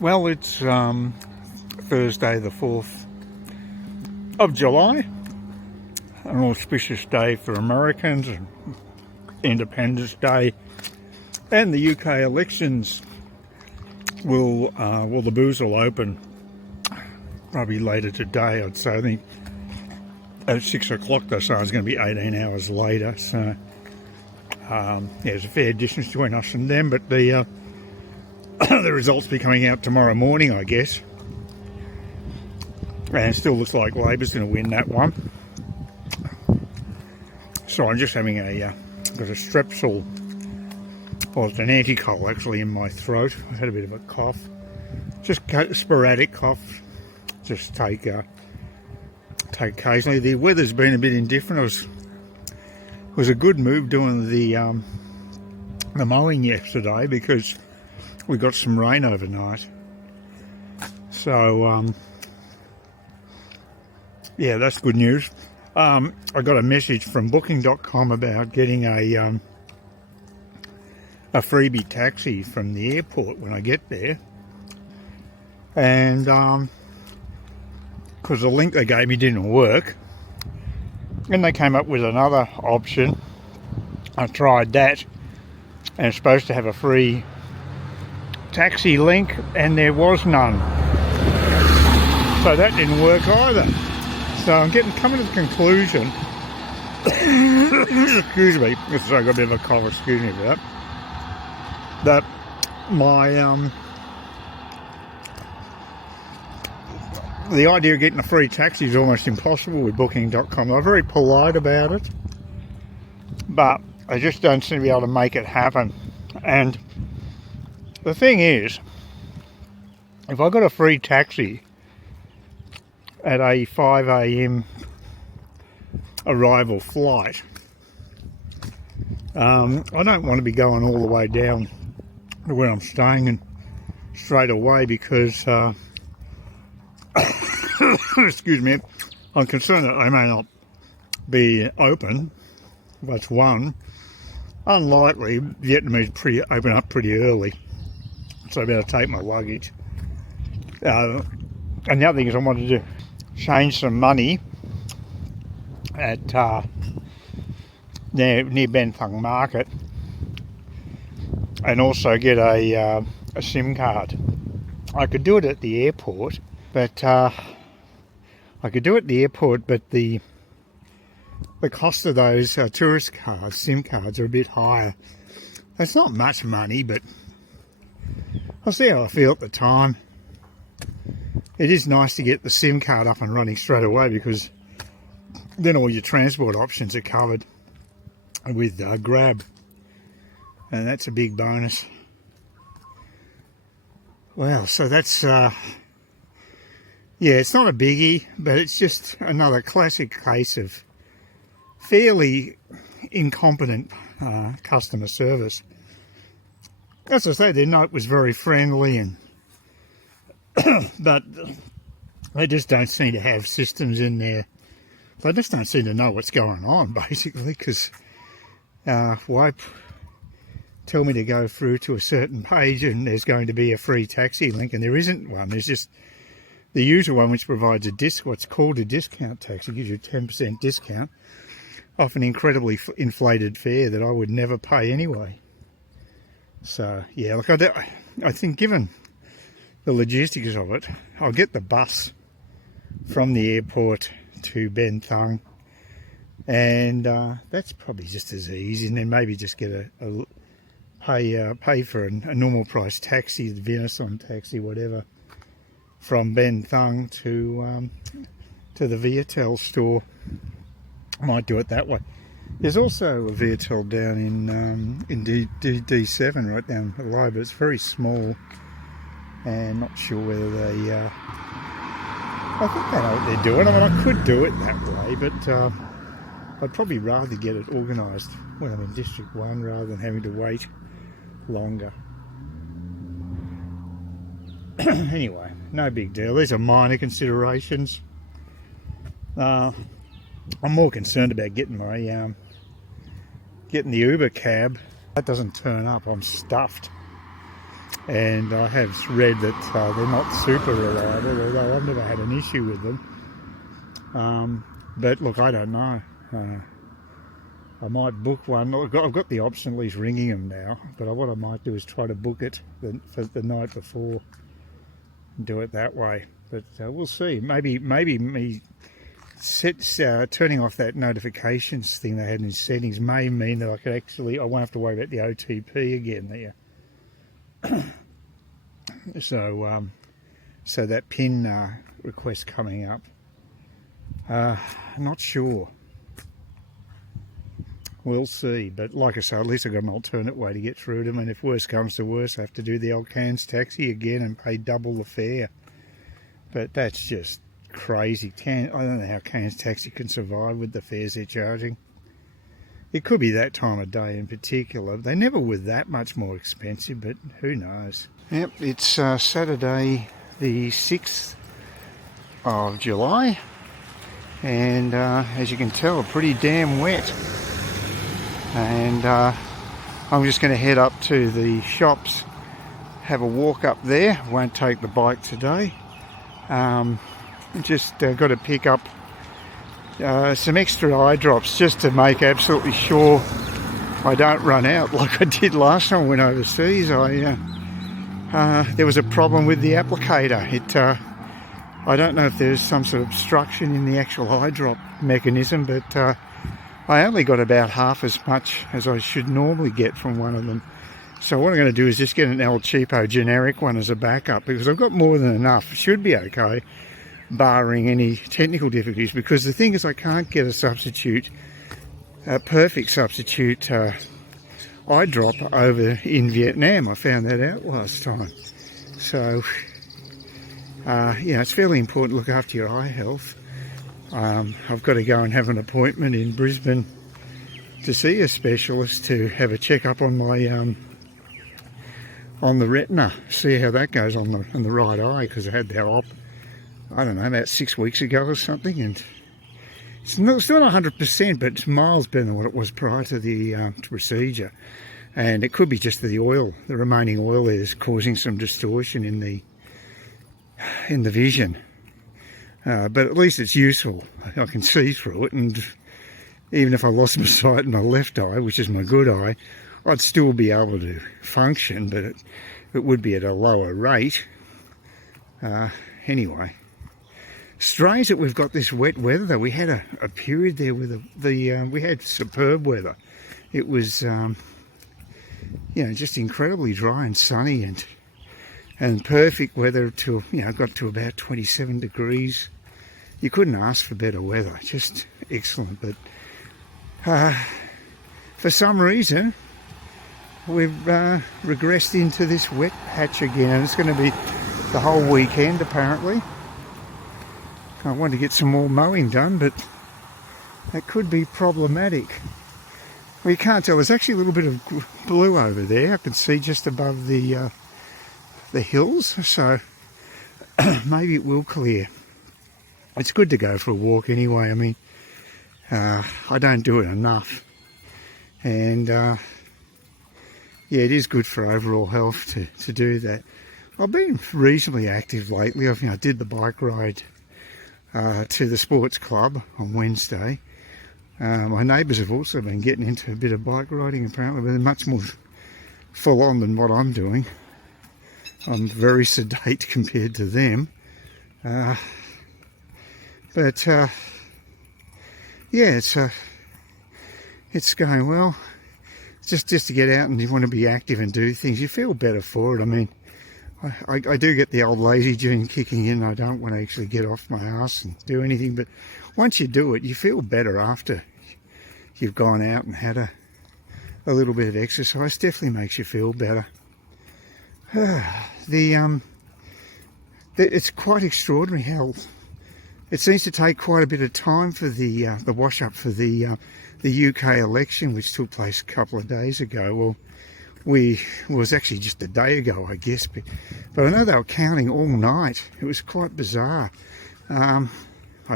Well, it's Thursday the 4th of July, an auspicious day for Americans, and Independence Day, and the UK elections the booths will open probably later today. I'd say, I think at 6 o'clock they say it's going to be 18 hours later, so there's a fair distance between us and them, but the the results will be coming out tomorrow morning, I guess. And it still looks like Labor's going to win that one. So I'm just having got a strepsil, well, it's an anti-cold actually in my throat. I had a bit of a cough, just sporadic cough. Just take occasionally. The weather's been a bit indifferent. It was a good move doing the mowing yesterday because we got some rain overnight. So yeah, that's good news. I got a message from booking.com about getting a freebie taxi from the airport when I get there, and because the link they gave me didn't work, and they came up with another option. I tried that, and it's supposed to have a free taxi link, and there was none, so that didn't work either. So I'm coming to the conclusion excuse me, sorry, I got a bit of a cough, excuse me for that my the idea of getting a free taxi is almost impossible with booking.com. They're very polite about it, but I just don't seem to be able to make it happen. And the thing is, if I got a free taxi at a 5 AM arrival flight, I don't want to be going all the way down to where I'm staying and straight away, because excuse me, I'm concerned that they may not be open. That's one. Unlikely. Vietnamese open up pretty early, so I better take my luggage. And the other thing is, I wanted to change some money at near Ben Thang Market, and also get a SIM card. I could do it at the airport, but the cost of those tourist cards, SIM cards, are a bit higher. It's not much money, but I'll see how I feel at the time. It is nice to get the SIM card up and running straight away, because then all your transport options are covered with Grab, and that's a big bonus. Well, so that's yeah, it's not a biggie, but it's just another classic case of fairly incompetent customer service. As I say, their note was very friendly, and but they just don't seem to have systems in there. They just don't seem to know what's going on, basically, because why tell me to go through to a certain page and there's going to be a free taxi link, and there isn't one. There's just the usual one, which provides what's called a discount tax. It gives you a 10% discount off an incredibly inflated fare that I would never pay anyway. So yeah, look, I think given the logistics of it, I'll get the bus from the airport to Ben Thang, and that's probably just as easy. And then maybe just get pay for a normal price taxi, the Venison taxi, whatever, from Ben Thang to the Viatel store. I might do it that way. There's also a Viatel down in D7 right down below, but it's very small, and not sure whether they I think they know what they're doing. I mean, I could do it that way, but I'd probably rather get it organised when I'm in District 1 rather than having to wait longer. Anyway, no big deal. These are minor considerations. I'm more concerned about getting my getting the Uber cab. That doesn't turn up. I'm stuffed. and I have read that they're not super reliable, although I've never had an issue with them. But look, I don't know. I might book one. I've got the option at least ringing them now, but what I might do is try to book it for the night before and do it that way. But we'll see. Maybe me turning off that notifications thing they had in settings may mean that I won't have to worry about the OTP again there. So that PIN request coming up. Not sure. We'll see, but like I say, at least I've got an alternate way to get through them, and if worse comes to worse, I have to do the old Cairns taxi again and pay double the fare. But that's just crazy. I don't know how Cairns taxi can survive with the fares they're charging. It could be that time of day in particular. They never were that much more expensive, but who knows. Yep, it's Saturday the 6th of July, and as you can tell, pretty damn wet. And I'm just going to head up to the shops, have a walk up there. Won't take the bike today. Just got to pick up some extra eye drops just to make absolutely sure I don't run out like I did last time I went overseas. There was a problem with the applicator. I don't know if there's some sort of obstruction in the actual eye drop mechanism, but I only got about half as much as I should normally get from one of them. So what I'm going to do is just get an El Cheapo generic one as a backup, because I've got more than enough. It should be okay, barring any technical difficulties, because the thing is I can't get a perfect substitute eye drop over in Vietnam. I found that out last time. So, it's fairly important to look after your eye health. I've got to go and have an appointment in Brisbane to see a specialist to have a checkup on my on the retina, see how that goes on the right eye, because I had that op, I don't know, about 6 weeks ago or something, and it's not 100%, but it's miles better than what it was prior to the procedure. And it could be just the remaining oil there is causing some distortion in the vision. But at least it's useful. I can see through it, and even if I lost my sight in my left eye, which is my good eye, I'd still be able to function, but it would be at a lower rate. Anyway, strange that we've got this wet weather though. We had a period there with we had superb weather. It was just incredibly dry and sunny and perfect weather till got to about 27 degrees. You couldn't ask for better weather, just excellent. But for some reason we've regressed into this wet patch again, and it's going to be the whole weekend apparently. I want to get some more mowing done, but that could be problematic. Well, you can't tell, there's actually a little bit of blue over there I can see just above the hills, so maybe it will clear. It's good to go for a walk anyway. I mean, I don't do it enough, and it is good for overall health to do that. I've been reasonably active lately. I did the bike ride to the sports club on Wednesday. My neighbours have also been getting into a bit of bike riding apparently, but they're much more full on than what I'm doing. I'm very sedate compared to them. It's going well. Just to get out, and you want to be active and do things. You feel better for it. I mean, I do get the old lazy gene kicking in. I don't want to actually get off my ass and do anything, but once you do it, you feel better after you've gone out and had a little bit of exercise. Definitely makes you feel better. It's quite extraordinary how it seems to take quite a bit of time for the wash up for the UK election, which took place a couple of days ago. Well, it was actually just a day ago, I guess, but I know they were counting all night. It was quite bizarre. I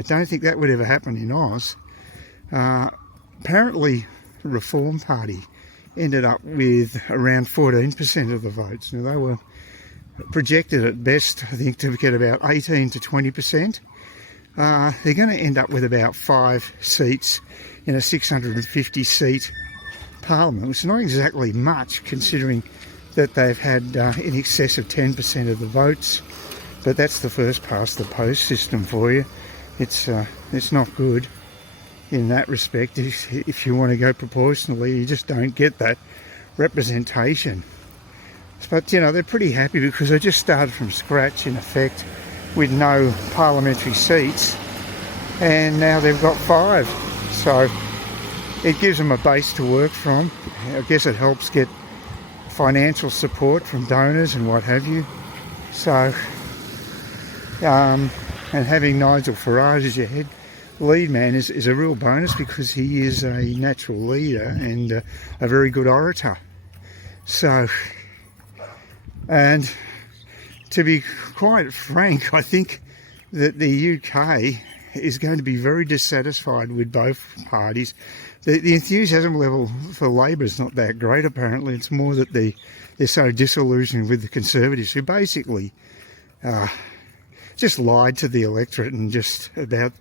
don't think that would ever happen in Oz. Apparently, the Reform Party ended up with around 14% of the votes. Now, projected at best, I think, to get about 18 to 20%. They're going to end up with about 5 seats in a 650 seat parliament, which is not exactly much considering that they've had in excess of 10% of the votes. But that's the first past the post system for you. It's not good in that respect. If you want to go proportionally, you just don't get that representation. But you know, they're pretty happy because they just started from scratch in effect with no parliamentary seats, and now they've got 5. So it gives them a base to work from. I guess it helps get financial support from donors and what have you. So and having Nigel Farage as your head lead man is a real bonus, because he is a natural leader and a very good orator. So, and to be quite frank, I think that the UK is going to be very dissatisfied with both parties. The enthusiasm level for Labor is not that great, apparently. It's more that they're so disillusioned with the Conservatives, who basically just lied to the electorate, and just about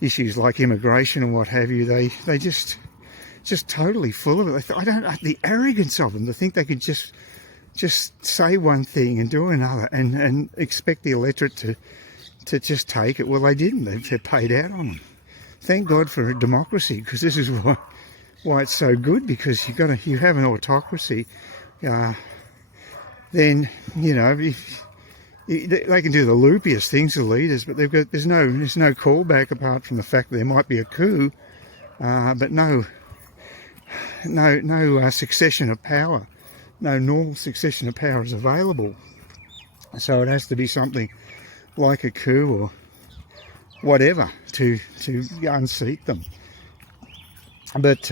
issues like immigration and what have you. They just totally full of it. I don't know, the arrogance of them to think they could just say one thing and do another, and expect the electorate to just take it. Well, they didn't. They're paid out on them. Thank God for democracy, because this is why it's so good. Because you have an autocracy, then you know they can do the loopiest things, the leaders, but there's no callback apart from the fact that there might be a coup, but no succession of power. No normal succession of power is available. So it has to be something like a coup or whatever to unseat them. But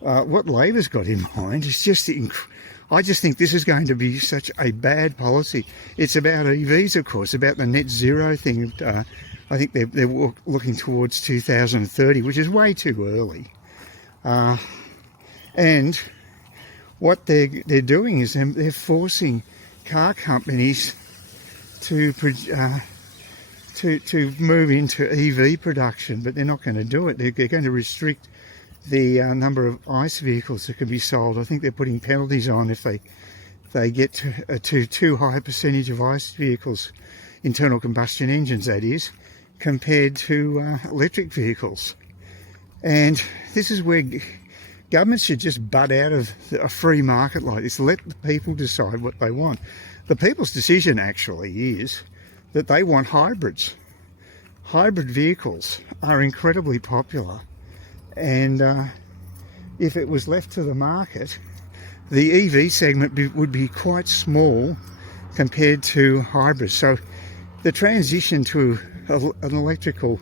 what Labor's got in mind is just I just think this is going to be such a bad policy. It's about EVs, of course, about the net zero thing. I think they're looking towards 2030, which is way too early. And what they're doing is they're forcing car companies to move into EV production, but they're not going to do it. They're going to restrict the number of ICE vehicles that can be sold. I think they're putting penalties on if they get to too high a percentage of ICE vehicles, internal combustion engines that is, compared to electric vehicles. And this is where governments should just butt out of a free market like this. Let the people decide what they want. The people's decision actually is that they want hybrids. Hybrid vehicles are incredibly popular, and if it was left to the market, the EV segment would be quite small compared to hybrids. So the transition to an electrical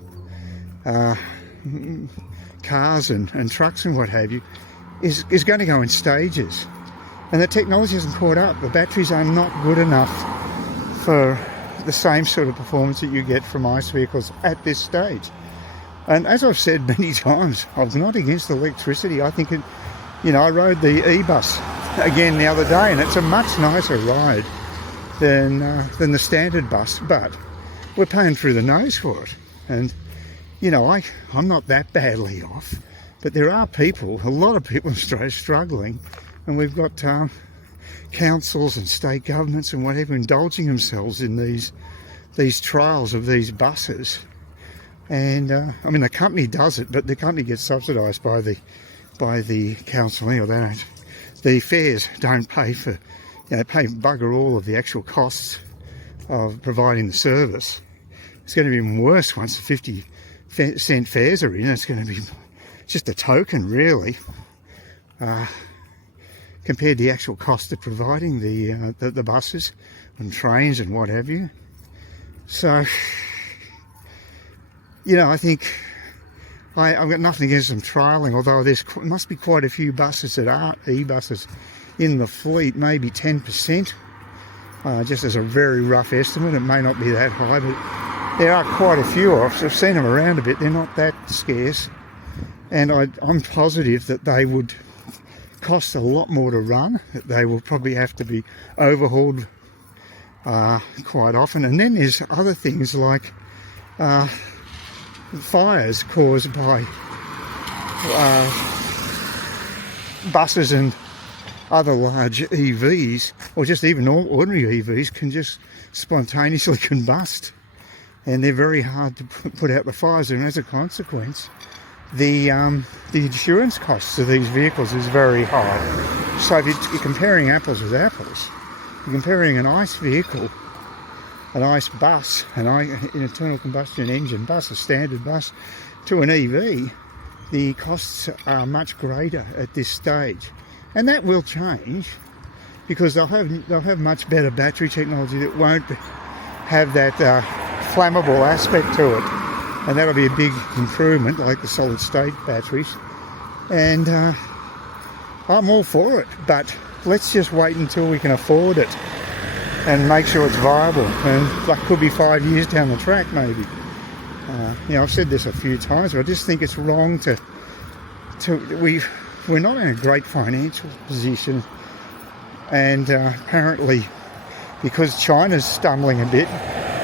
cars and trucks and what have you is going to go in stages, and the technology hasn't caught up. The batteries are not good enough for the same sort of performance that you get from ICE vehicles at this stage. And as I've said many times, I'm not against electricity. I think I rode the e-bus again the other day, and it's a much nicer ride than the standard bus, but we're paying through the nose for it. And I'm not that badly off, but there are a lot of people in Australia struggling, and we've got councils and state governments and whatever indulging themselves in these trials of these buses. And I mean, the company does it, but the company gets subsidised by the council. The fares don't pay for, they pay bugger all of the actual costs of providing the service. It's going to be even worse once the 50-cent fares are in. It's going to be just a token, really, compared to the actual cost of providing the buses and trains and what have you. So, I think I've got nothing against them trialling, although there must be quite a few buses that are e-buses in the fleet, maybe 10%, just as a very rough estimate. It may not be that high, but there are quite a few. I've seen them around a bit. They're not that scarce, and I'm positive that they would costs a lot more to run. They will probably have to be overhauled quite often. And then there's other things like fires caused by buses and other large EVs, or just even ordinary EVs, can just spontaneously combust, and they're very hard to put out the fires, and as a consequence the insurance costs of these vehicles is very high. So if you're comparing apples with apples, you're comparing an ICE vehicle, an ICE bus, an internal combustion engine bus, a standard bus, to an EV, the costs are much greater at this stage. And that will change, because they'll have much better battery technology that won't have that flammable aspect to it, and that'll be a big improvement, like the solid state batteries. And I'm all for it, but let's just wait until we can afford it and make sure it's viable. And that could be 5 years down the track, maybe. I've said this a few times, but I just think it's wrong we're not in a great financial position, and apparently because China's stumbling a bit,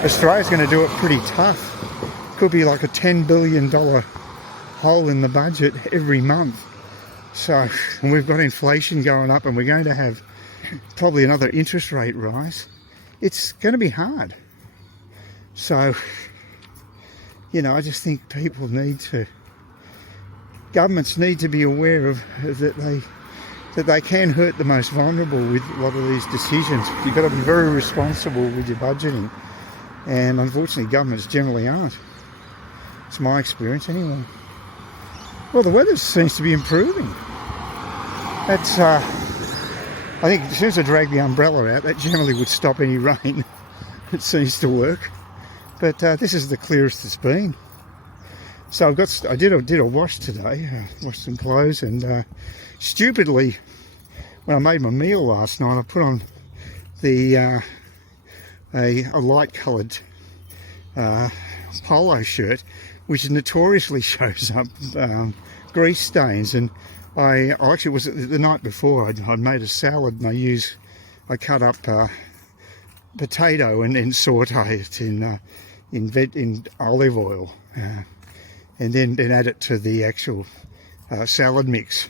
Australia's going to do it pretty tough. Could be like a $10 billion hole in the budget every month. So, and we've got inflation going up, and we're going to have probably another interest rate rise. It's going to be hard. So, I just think governments need to be aware of that they can hurt the most vulnerable with a lot of these decisions. You've got to be very responsible with your budgeting, and unfortunately governments generally aren't. It's my experience anyway. Well, the weather seems to be improving. That's I think as soon as I drag the umbrella out, that generally would stop any rain. It seems to work. But this is the clearest it's been. So I did a wash today, washed some clothes, and stupidly, when I made my meal last night, I put on a light coloured polo shirt, which notoriously shows up grease stains. And I actually was the night before I'd made a salad, and I cut up potato and then saute it in olive oil. And then add it to the actual salad mix.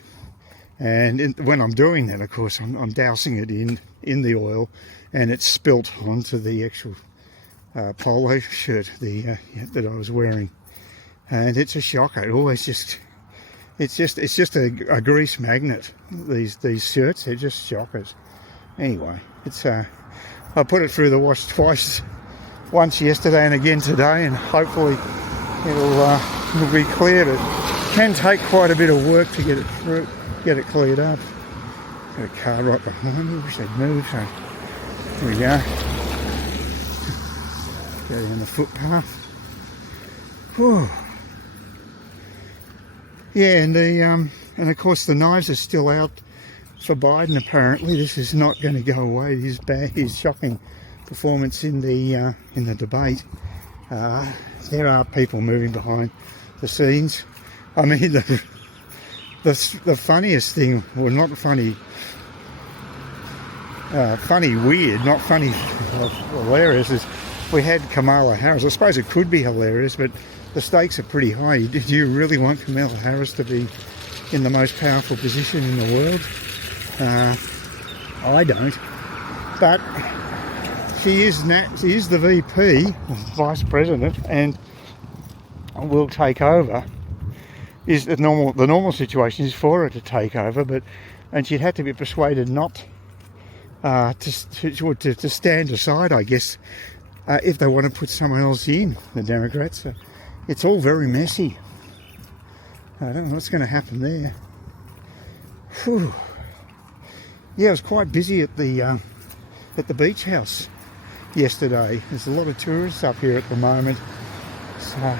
And when I'm doing that, of course, I'm dousing it in the oil, and it's spilt onto the actual polo shirt that I was wearing. And it's a shocker. It's just a grease magnet. These shirts, they're just shockers. Anyway, I put it through the wash twice, once yesterday and again today, and hopefully it'll be cleared. It can take quite a bit of work to get it cleared up. Got a car right behind me, wish they'd move, so here we go. Go down the footpath. Whew. Yeah, and of course the knives are still out for Biden. Apparently, this is not going to go away. His shocking performance in the debate. There are people moving behind the scenes. I mean, the funniest thing, well, not funny, funny weird, not funny hilarious, is we had Kamala Harris. I suppose it could be hilarious, but the stakes are pretty high. Do you really want Kamala Harris to be in the most powerful position in the world? I don't. But she is the VP, Vice President, and will take over. The normal situation is for her to take over, and she'd have to be persuaded not to stand aside, I guess, if they want to put someone else in, the Democrats. It's all very messy. I don't know what's going to happen there. Whew. Yeah, I was quite busy at the beach house yesterday. There's a lot of tourists up here at the moment. So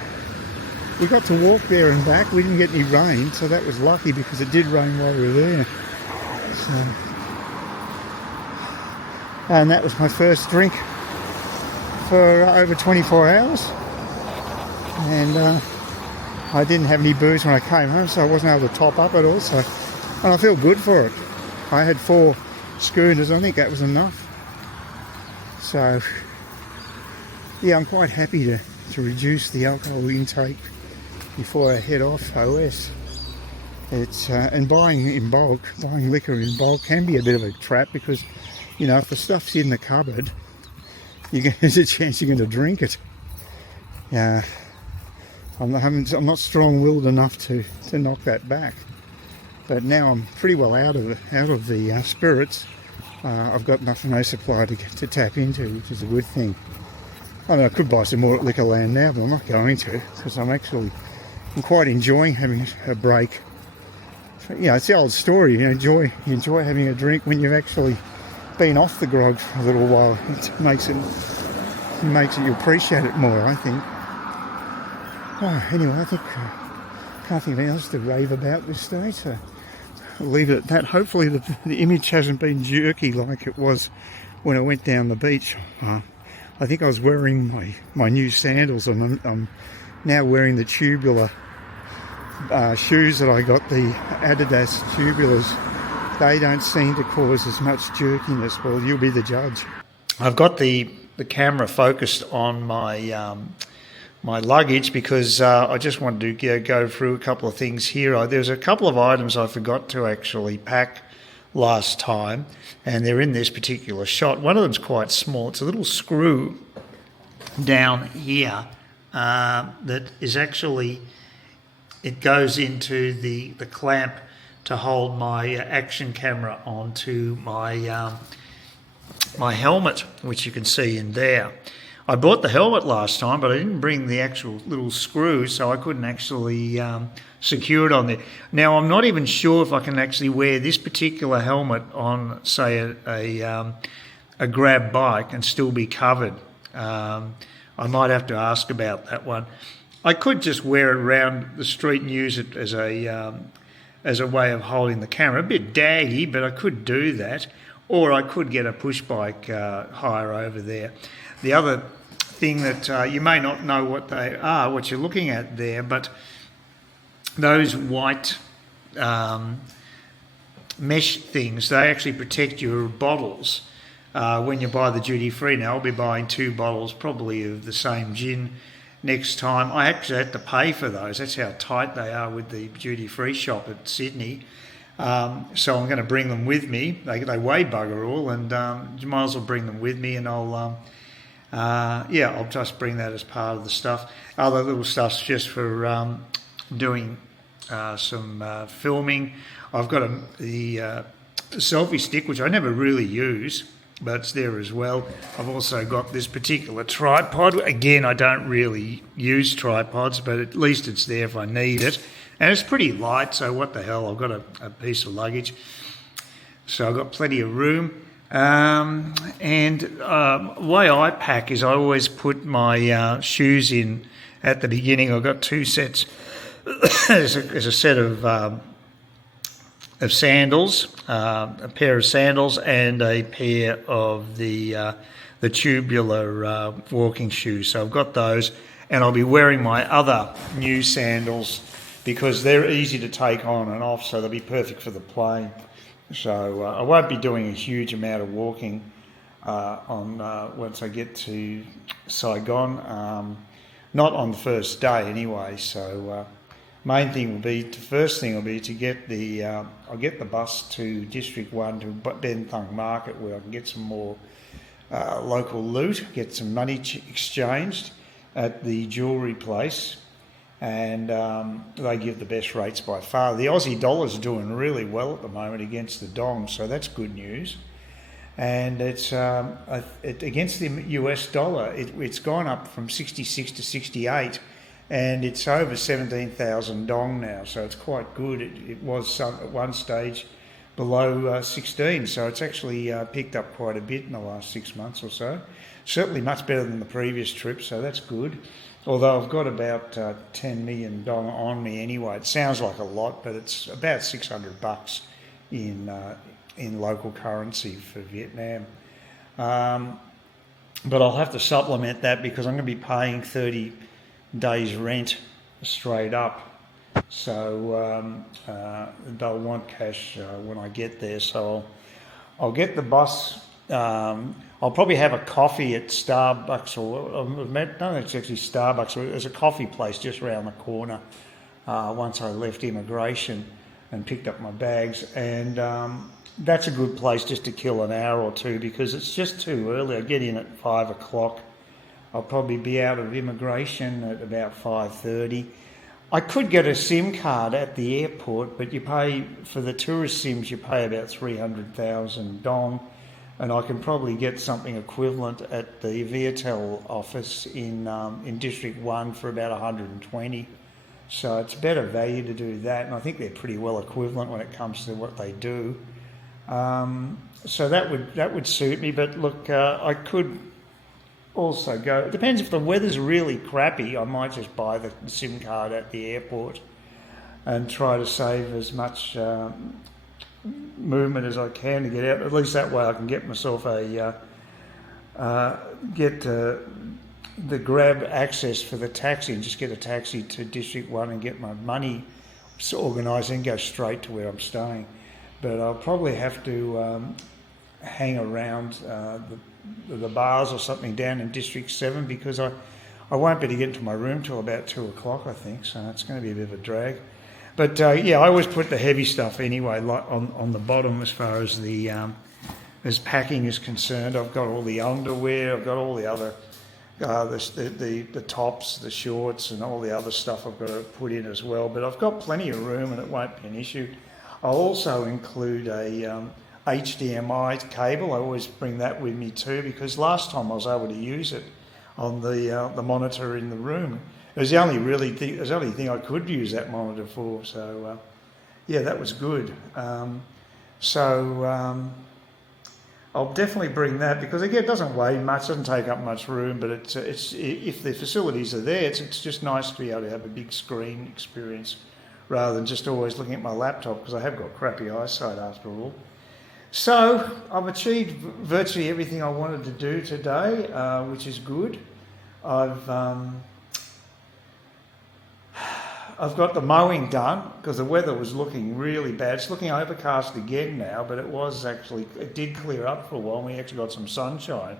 we got to walk there and back. We didn't get any rain, so that was lucky because it did rain while we were there. So, and that was my first drink for over 24 hours. And I didn't have any booze when I came home, so I wasn't able to top up at all. So And I feel good for it. I had 4 schooners, I think that was enough. So, yeah, I'm quite happy to reduce the alcohol intake before I head off OS. It's and buying liquor in bulk can be a bit of a trap because, you know, if the stuff's in the cupboard, there's a chance you're going to drink it. Yeah, I'm not strong-willed enough to knock that back. But now I'm pretty well out of the spirits. I've got no supply to tap into, which is a good thing. I mean, I could buy some more at Liquorland now, but I'm not going to because I'm quite enjoying having a break. So, you know, it's the old story. You enjoy having a drink when you've actually been off the grog for a little while. It makes it you appreciate it more, I think. Oh, anyway, I think can't think of anything else to rave about this stage. So I'll leave it at that. Hopefully the image hasn't been jerky like it was when I went down the beach. I think I was wearing my new sandals, and I'm now wearing the tubular shoes that I got, the Adidas tubulars. They don't seem to cause as much jerkiness. Well, you'll be the judge. I've got the camera focused on my my luggage because I just wanted to go through a couple of things here. There's a couple of items I forgot to actually pack last time, and they're in this particular shot. One of them's quite small. It's a little screw down here that is actually, it goes into the clamp to hold my action camera onto my my helmet, which you can see in there. I bought the helmet last time, but I didn't bring the actual little screw, so I couldn't actually secure it on there. Now, I'm not even sure if I can actually wear this particular helmet on, say, a grab bike and still be covered. I might have to ask about that one. I could just wear it around the street and use it as a way of holding the camera. A bit daggy, but I could do that. Or I could get a push bike hire over there. The other thing that you may not know what they are, what you're looking at there, but those white mesh things, they actually protect your bottles when you buy the duty free. Now, I'll be buying 2 bottles probably of the same gin next time. I actually had to pay for those. That's how tight they are with the duty free shop at Sydney. So I'm going to bring them with me. They weigh bugger all, and you might as well bring them with me, and I'll just bring that as part of the stuff. Other little stuff's just for doing some filming. I've got the selfie stick, which I never really use, but it's there as well. I've also got this particular tripod. Again, I don't really use tripods, but at least it's there if I need it. And it's pretty light, so what the hell, I've got a piece of luggage. So I've got plenty of room. The way I pack is I always put my shoes in at the beginning. I've got 2 sets. There's a set of sandals, a pair of sandals, and a pair of the tubular walking shoes. So I've got those, and I'll be wearing my other new sandals because they're easy to take on and off, so they'll be perfect for the plane. So I won't be doing a huge amount of walking once I get to Saigon, not on the first day anyway. So first thing will be to get I'll get the bus to District 1 to Ben Thung Market, where I can get some more local loot, get some money exchanged at the jewellery place. And they give the best rates by far. The Aussie dollar's doing really well at the moment against the dong, so that's good news. And it's against the US dollar, it's gone up from 66 to 68, and it's over 17,000 dong now, so it's quite good. It was at one stage below 16, so it's actually picked up quite a bit in the last 6 months or so. Certainly much better than the previous trip, so that's good. Although I've got about 10 million dong on me anyway. It sounds like a lot, but it's about $600 in local currency for Vietnam. But I'll have to supplement that because I'm going to be paying 30 days rent straight up. So they'll want cash when I get there. So I'll get the bus. I'll probably have a coffee at Starbucks, no, it's actually Starbucks. There's a coffee place just around the corner. Once I left immigration and picked up my bags, and that's a good place just to kill an hour or two because it's just too early. I get in at 5 o'clock. I'll probably be out of immigration at about 5:30. I could get a SIM card at the airport, but you pay for the tourist SIMs. You pay about 300,000 dong, and I can probably get something equivalent at the Viettel office in District 1 for about 120. So it's better value to do that, and I think they're pretty well equivalent when it comes to what they do. So that would suit me. But look, I could also go. It depends if the weather's really crappy. I might just buy the SIM card at the airport and try to save as much movement as I can to get out. At least that way I can get myself the grab access for the taxi and just get a taxi to District 1 and get my money organised and go straight to where I'm staying. But I'll probably have to hang around the bars or something down in District 7 because I won't be able to get into my room till about 2 o'clock, I think, so it's going to be a bit of a drag. But yeah, I always put the heavy stuff anyway, like on the bottom as far as the as packing is concerned. I've got all the underwear, I've got all the other the tops, the shorts, and all the other stuff I've got to put in as well. But I've got plenty of room, and it won't be an issue. I'll also include a HDMI cable. I always bring that with me too because last time I was able to use it on the monitor in the room. It was the only thing I could use that monitor for. So yeah, that was good. I'll definitely bring that because again, it doesn't weigh much, doesn't take up much room, but it's if the facilities are there, it's just nice to be able to have a big screen experience rather than just always looking at my laptop because I have got crappy eyesight after all. So I've achieved virtually everything I wanted to do today, which is good. I've got the mowing done because the weather was looking really bad. It's looking overcast again now, but it did clear up for a while. We actually got some sunshine.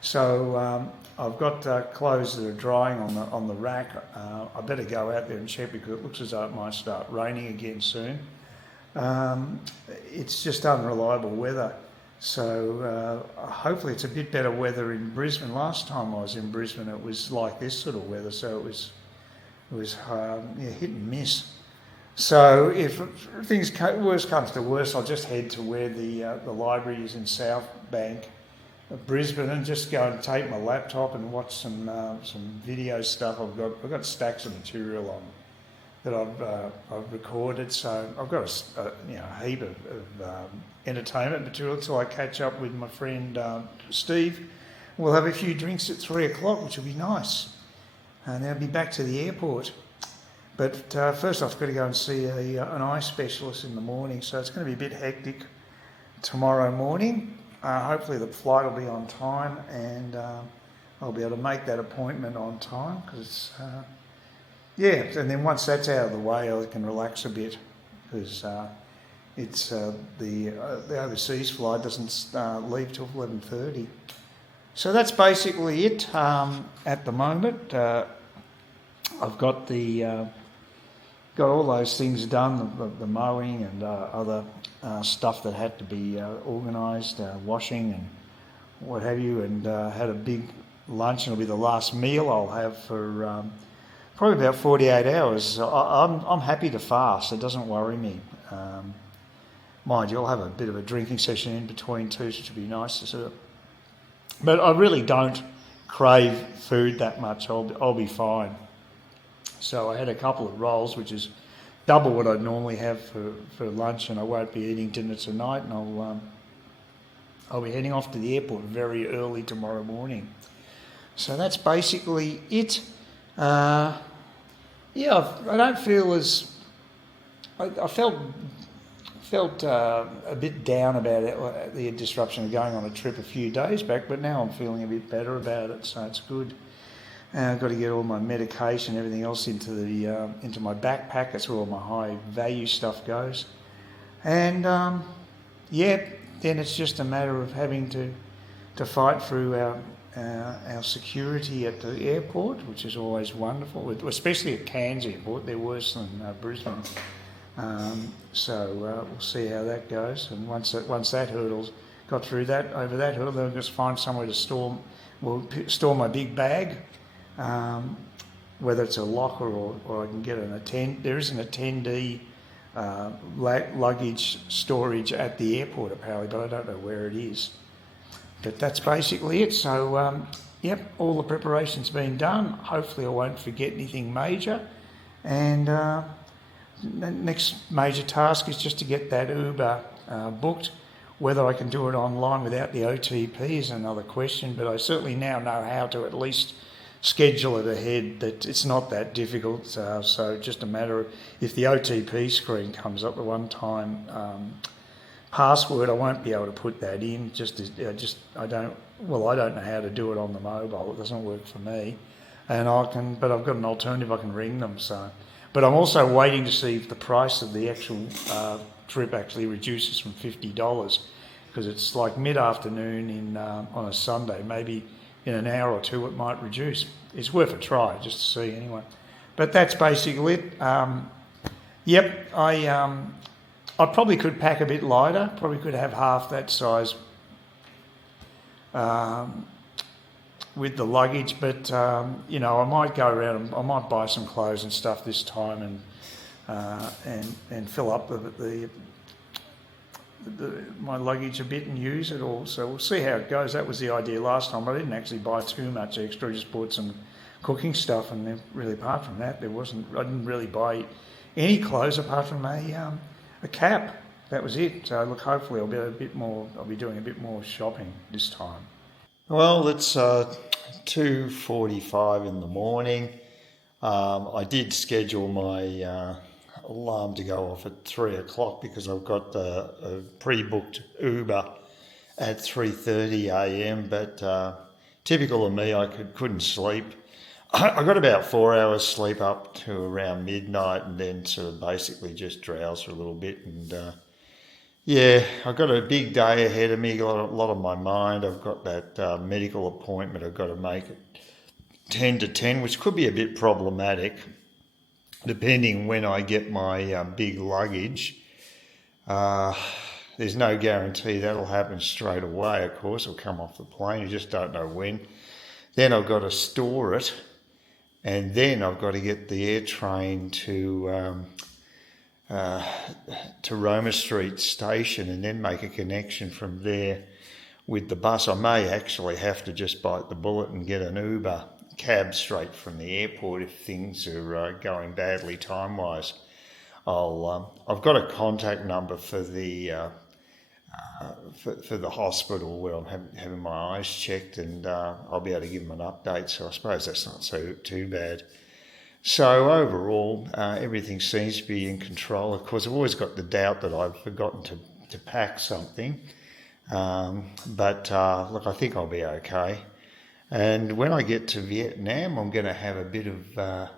So I've got clothes that are drying on the rack. I better go out there and check because it looks as though it might start raining again soon. It's just unreliable weather. So hopefully it's a bit better weather in Brisbane. Last time I was in Brisbane, it was like this sort of weather. So it was hit and miss. So if worst comes to worst, I'll just head to where the library is in South Bank of Brisbane and just go and take my laptop and watch some video stuff. I've got stacks of material on that I've recorded. So I've got a heap of entertainment material till I catch up with my friend Steve. We'll have a few drinks at 3 o'clock, which will be nice. And then I'll be back to the airport. But first I've got to go and see an eye specialist in the morning, so it's going to be a bit hectic tomorrow morning. Hopefully the flight will be on time and I'll be able to make that appointment on time because, and then once that's out of the way I can relax a bit because it's the overseas flight doesn't leave till 11:30. So that's basically it at the moment. I've got got all those things done, the mowing and other stuff that had to be organised, washing and what have you, and had a big lunch, and it'll be the last meal I'll have for probably about 48 hours. I'm happy to fast, it doesn't worry me. Mind you, I'll have a bit of a drinking session in between too, which would be nice to sort of. But I really don't crave food that much. I'll be fine. So I had a couple of rolls, which is double what I'd normally have for lunch, and I won't be eating dinner tonight. And I'll be heading off to the airport very early tomorrow morning. So that's basically it. I don't feel as I felt a bit down about it, the disruption of going on a trip a few days back, but now I'm feeling a bit better about it, so it's good. And I've got to get all my medication, everything else into my backpack. That's where all my high value stuff goes. And then it's just a matter of having to fight through our security at the airport, which is always wonderful, especially at Cairns airport. They're worse than Brisbane. So we'll see how that goes. And once that hurdle's got through over that hurdle, then I'll just find somewhere to store my big bag. Whether it's a locker or I can get an attend. There is an attendee luggage storage at the airport apparently, but I don't know where it is. But that's basically it. So, all the preparation's been done. Hopefully I won't forget anything major. And the next major task is just to get that Uber booked. Whether I can do it online without the OTP is another question, but I certainly now know how to at least schedule it ahead, that it's not that difficult. So just a matter of, if the OTP screen comes up, the one-time password, I won't be able to put that in. I don't know how to do it on the mobile. It doesn't work for me, but I've got an alternative. I can ring them. So, but I'm also waiting to see if the price of the actual trip actually reduces from $50, because it's like mid-afternoon on a Sunday. Maybe in an hour or two it might reduce. It's worth a try just to see anyway. But that's basically it. I probably could pack a bit lighter, probably could have half that size with the luggage, but I might go around and I might buy some clothes and stuff this time and fill up my luggage a bit and use it all. So we'll see how it goes. That was the idea last time. I didn't actually buy too much extra. I just bought some cooking stuff, and then really apart from that, I didn't really buy any clothes apart from a cap. That was it. So look, hopefully I'll be doing a bit more shopping this time. Well, it's 2:45 in the morning. I did schedule my alarm to go off at 3 o'clock because I've got a pre-booked Uber at 3:30 a.m. But typical of me, I couldn't sleep. I got about 4 hours sleep up to around midnight, and then sort of basically just drowsed for a little bit. And I've got a big day ahead of me, a lot on my mind. I've got that medical appointment I've got to make at 10 to 10, which could be a bit problematic depending when I get my big luggage. There's no guarantee that'll happen straight away, of course. It'll come off the plane, you just don't know when. Then I've got to store it, and then I've got to get the air train to Roma Street station and then make a connection from there with the bus. I may actually have to just bite the bullet and get an Uber cab straight from the airport if things are going badly time-wise. I've got a contact number for the hospital where I'm having my eyes checked, and I'll be able to give them an update. So I suppose that's not too bad. So overall, everything seems to be in control. Of course, I've always got the doubt that I've forgotten to pack something, but look, I think I'll be okay. And when I get to Vietnam, I'm going to have a bit of, I've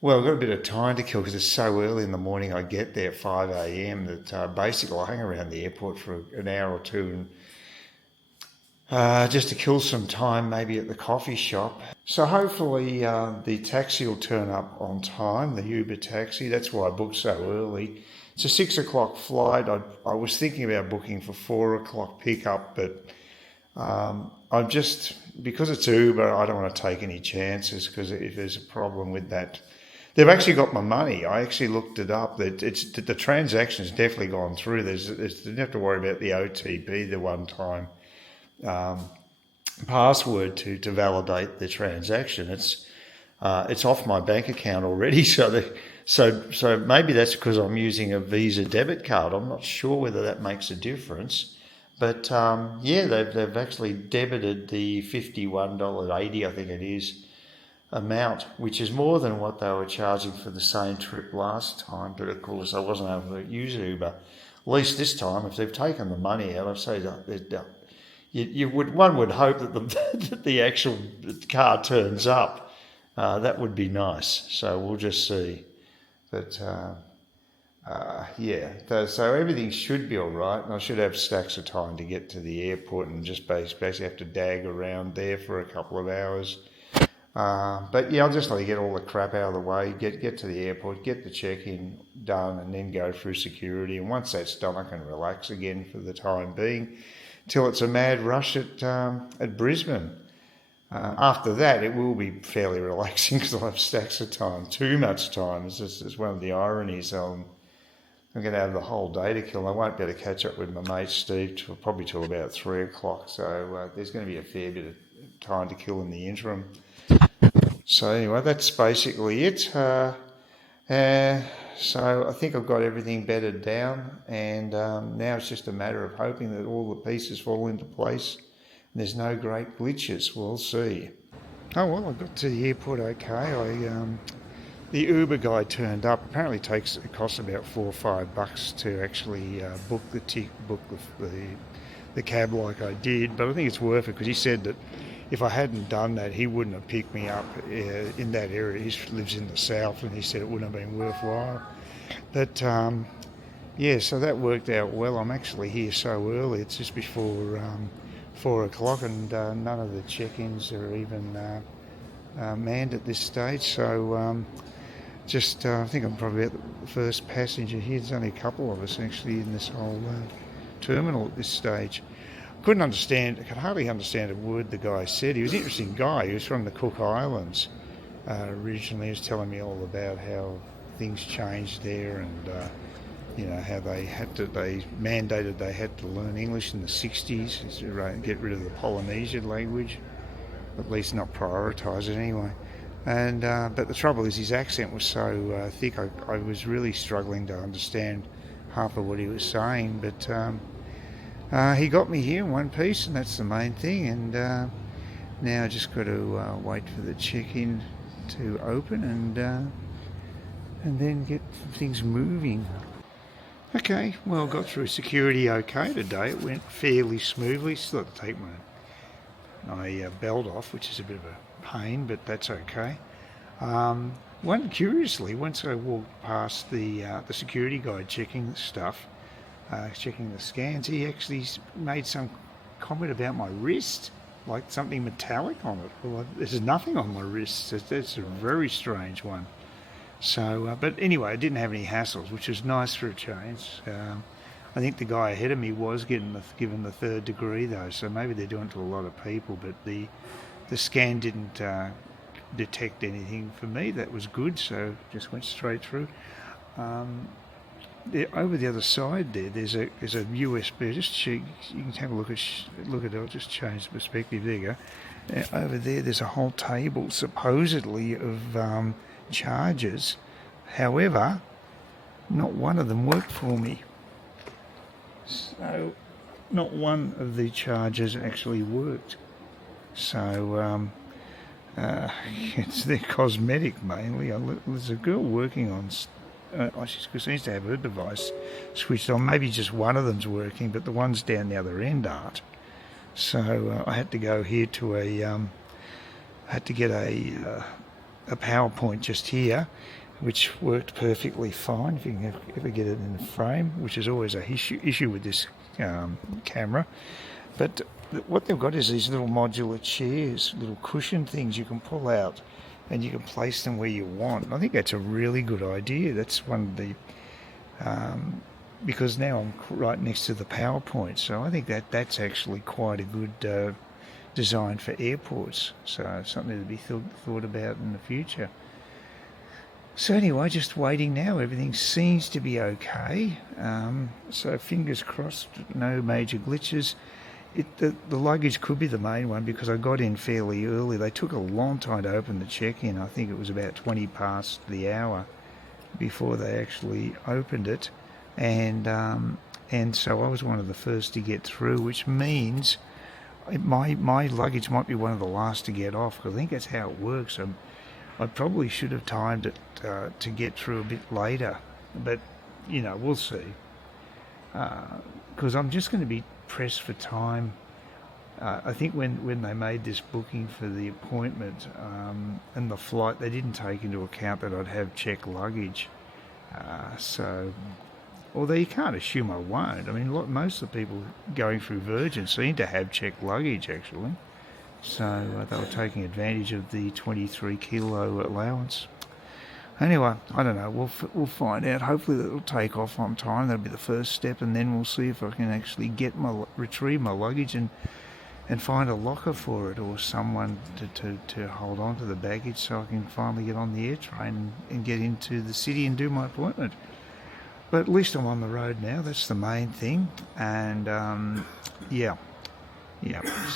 got a bit of time to kill because it's so early in the morning. I get there at 5 a.m. that basically I'll hang around the airport for an hour or two and just to kill some time, maybe at the coffee shop. So hopefully the taxi will turn up on time, the Uber taxi. That's why I booked so early. It's a 6 o'clock flight. I was thinking about booking for 4 o'clock pickup, but I'm just, because it's Uber, I don't want to take any chances, because if there's a problem with that, they've actually got my money. I actually looked it up. The transaction's definitely gone through. They don't have to worry about the OTP, the one-time password to validate the transaction. It's off my bank account already. So maybe that's because I'm using a Visa debit card. I'm not sure whether that makes a difference. But they've actually debited the $51.80, I think it is, amount, which is more than what they were charging for the same trip last time. But of course, I wasn't able to use Uber. At least this time, if they've taken the money out, I'd say one would hope that the actual car turns up. that would be nice. So we'll just see. But yeah, so everything should be all right, and I should have stacks of time to get to the airport and just basically have to dag around there for a couple of hours. But yeah, I'll just let you get all the crap out of the way, get to the airport, get the check-in done, and then go through security. And once that's done, I can relax again for the time being, till it's a mad rush at Brisbane. After that, it will be fairly relaxing because I'll have stacks of time, too much time. It's one of the ironies. I'm going to have the whole day to kill. I won't be able to catch up with my mate Steve probably till about 3 o'clock. So there's going to be a fair bit of time to kill in the interim. So anyway, that's basically it. So I think I've got everything bedded down, and now it's just a matter of hoping that all the pieces fall into place and there's no great glitches. We'll see. Oh well, I got to the airport okay. The Uber guy turned up. Apparently it costs about $4 or $5 to actually book the cab like I did, but I think it's worth it because he said that if I hadn't done that, he wouldn't have picked me up in that area. He lives in the south, and he said it wouldn't have been worthwhile. But yeah, so that worked out well. I'm actually here so early. It's just before 4 o'clock, and none of the check-ins are even manned at this stage. So I think I'm probably about the first passenger here. There's only a couple of us actually in this whole terminal at this stage. I could hardly understand a word the guy said. He was an interesting guy. He was from the Cook Islands originally. He was telling me all about how things changed there, and how they mandated they had to learn English in the 60s to get rid of the Polynesian language, at least not prioritise it anyway. And but the trouble is his accent was so thick, I was really struggling to understand half of what he was saying, but he got me here in one piece, and that's the main thing. And now I just got to wait for the check-in to open and then get things moving. Okay, well, got through security okay today. It went fairly smoothly. Still had to take my belt off, which is a bit of a pain, but that's okay. Curiously, once I walked past the security guy checking the stuff, checking the scans, he actually made some comment about my wrist, like something metallic on it. Well, there's nothing on my wrist. That's a very strange one. So, but anyway, I didn't have any hassles, which was nice for a change. I think the guy ahead of me was given the third degree though, so maybe they're doing it to a lot of people, but the scan didn't detect anything for me. That was good, so just went straight through. Over the other side there's a USB. You can have a look at it. I'll just change the perspective. There you go. Over there's a whole table supposedly of chargers. However, not one of them worked for me. So not one of the chargers actually worked. So they're cosmetic mainly. There's a girl working on. She seems to have her device switched on. Maybe just one of them's working, but the ones down the other end aren't. So I had to go here to get a PowerPoint just here, which worked perfectly fine. If you can ever get it in the frame, which is always a issue with this camera. But what they've got is these little modular chairs, little cushion things you can pull out, and you can place them where you want. And I think that's a really good idea. That's one of the because now I'm right next to the PowerPoint, so I think that's actually quite a good design for airports. So something to be thought about in the future. So anyway, just waiting now. Everything seems to be okay. So fingers crossed, no major glitches. The luggage could be the main one because I got in fairly early. They took a long time to open the check-in. I think it was about 20 past the hour before they actually opened it. And so I was one of the first to get through, which means my luggage might be one of the last to get off, because I think that's how it works. I probably should have timed it to get through a bit later, but we'll see. Because I'm just going to be pressed for time I think when they made this booking for the appointment and the flight, they didn't take into account that I'd have checked luggage. So, although you can't assume I won't. I mean, most of the people going through Virgin seem to have checked luggage, actually. So they were taking advantage of the 23 kilo allowance. Anyway, I don't know. We'll find out. Hopefully it'll take off on time. That'll be the first step, and then we'll see if I can actually retrieve my luggage and find a locker for it, or someone to hold on to the baggage, so I can finally get on the air train and get into the city and do my appointment. But at least I'm on the road now. That's the main thing. And yeah.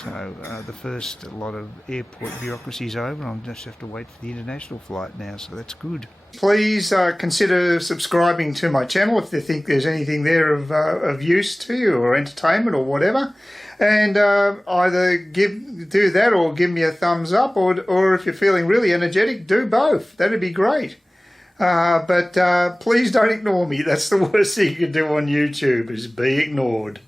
So the first lot of airport bureaucracy is over. I'll just have to wait for the international flight now, so that's good. Please consider subscribing to my channel if you think there's anything there of use to you, or entertainment or whatever. And either do that or give me a thumbs up, or if you're feeling really energetic, do both. That'd be great. But please don't ignore me. That's the worst thing you can do on YouTube, is be ignored.